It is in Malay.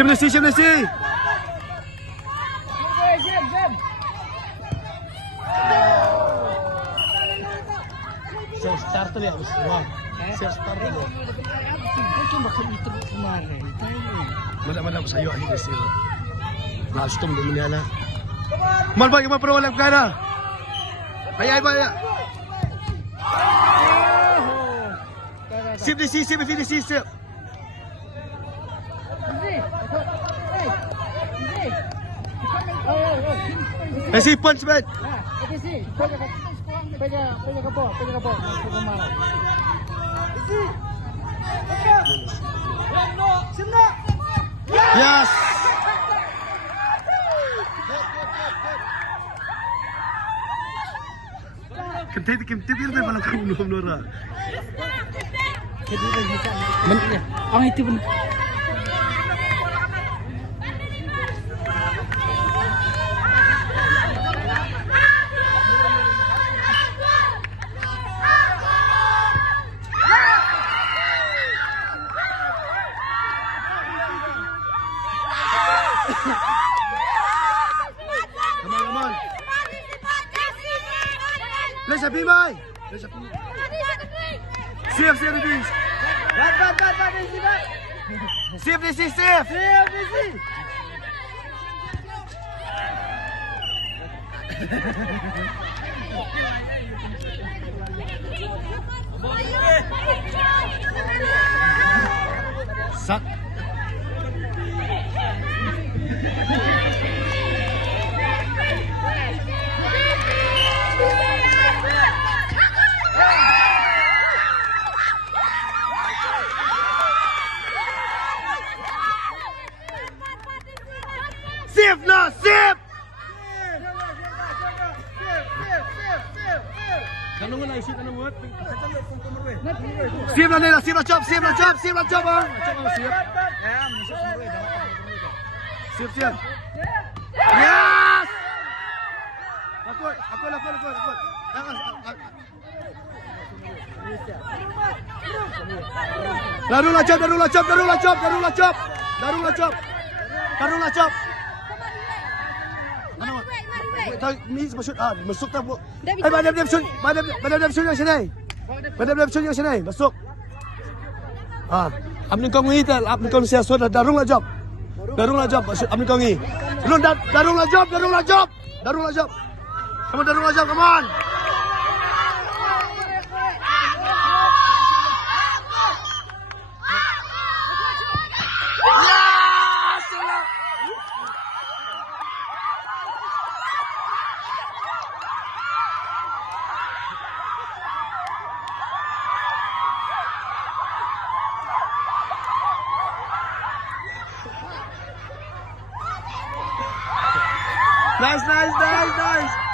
Siap na si. Siap start tuh ya, Usman. Siap start tuh. Mana sa iyo ay kasi. Nastom din niya na. Malbay mo pero wala kana. Ay ba ya. Sip na si. Kasi punch man. Pega ke bawah. Yes. Kim tipir deh malah kamu belum Nora. Ang itu benar. Come on. Let's happy boy. Safe the beach. Safe. Sak. Safe na, safe. Kanong wala isip kanong what? Safe na nila, safe na chop. Ah. Chop ang safe. Safe. Yes! Ako. Darula chop. Ano? Miss masuk tak bu. Madam shoot yang sini. Masuk. Amnin kong ngital, amnin kong siya sudah darung la job. Amnin kong ngi. Belum darung la job. Come on. Nice.